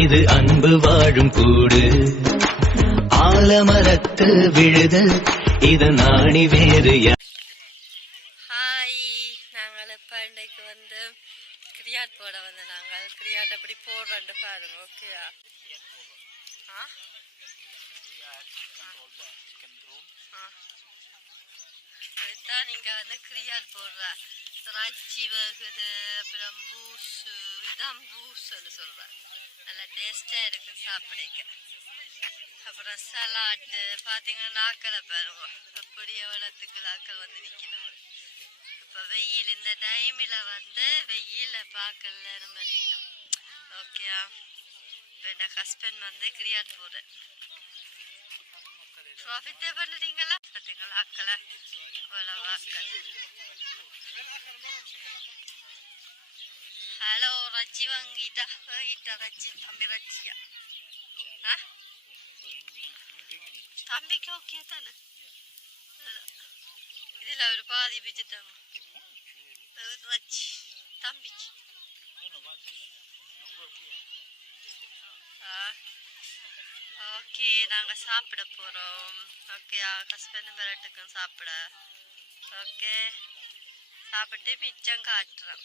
இது அன்பு வாழும் கூடு ஆலமரத்து விழுது இது நாணி வேறு ஹாய், நாங்கள் இப்போ இன்றைக்கு வந்து கிரியாட் போட வந்து நாங்கள் கிரியாட் அப்படி போடுறோன்னு பாருங்க. ஓகேயா? இதுதான் நீங்கள் வந்து கிரியாட் போடுற இறைச்சி வகுது, அப்புறம் பூஸு, இதுதான் பூஸ்ன்னு சொல்கிறேன். நல்லா டேஸ்டாக இருக்குது சாப்பிடுங்க. அப்புறம் சலாட்டு பார்த்தீங்கன்னா நாக்களை பாருங்க எப்படி எவ்வளோத்துக்கு நாக்கள் வந்து நிற்கணும். இப்போ வெயில் இந்த டைமில் வந்து வெயில் பார்க்கல மறியணும். ஓகேயா? இப்போ இந்த ஹஸ்பண்ட் வந்து கிரியாட் போடுறேன். ப்ராஃபிட்டே பண்ணுறீங்களா? பார்த்தீங்களா அக்களை அவ்வளோ வாக்கள். ஹலோ, ரச்சி வாங்கிட்டா ரச்சி தம்பி ரச்சியா? தம்பிக்கு ஓகே தானே? இதில் ஒரு பாதி பிச்சுட்டாங்க ரச்சி தம்பிக்கு. ஓகே, நாங்கள் சாப்பிட போகிறோம். ஓகே, ஹஸ்பண்ட் மிரட்டுக்கும் சாப்பிட. ஓகே, சாப்பிட்டு மிச்சம் காட்டுறோம்.